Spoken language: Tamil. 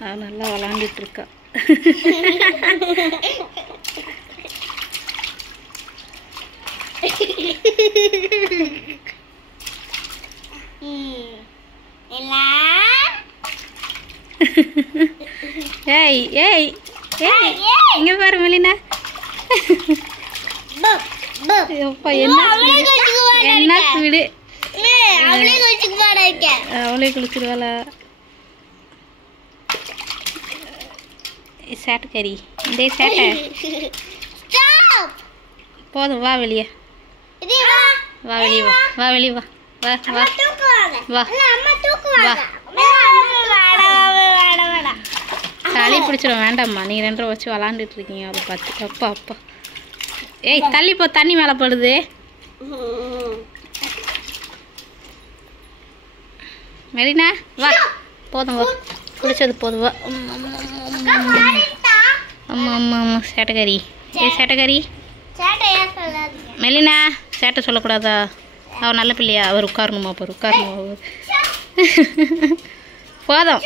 நல்லா விளாண்டுட்டு இருக்கா. ஏய் ஏய் ஏய் இங்க பாரு மெலினா. அப்பா என்ன ஸ்பீடு. அவளே குளிச்சிருவாளா? சேட்டக்கறி இந்த சேட்டை போதும். வா வெளியே, வா வெளியே, வா வா வெளியே, வா வா வா வா வா. சளி பிடிச்சிடும், வேண்டாம்மா. நீங்கள் 2 வச்சு விளாண்டுட்டு இருக்கீங்க அதை பார்த்து. அப்பா அப்பா ஏய் தள்ளி போ, தண்ணி மேலே படுது. மெலினா வா, போதும் வா, குளிச்சது போதும் வா. ஆமாம் ஆமாம் ஆமாம் சேட்டக்கறி. ஏ சேட்டக்கறி மெலினா, சேட்டை சொல்லக்கூடாதா? அவள் நல்ல பிள்ளையா? அவர் உட்காரணுமா? அவர் உட்காரணுமா? போதும்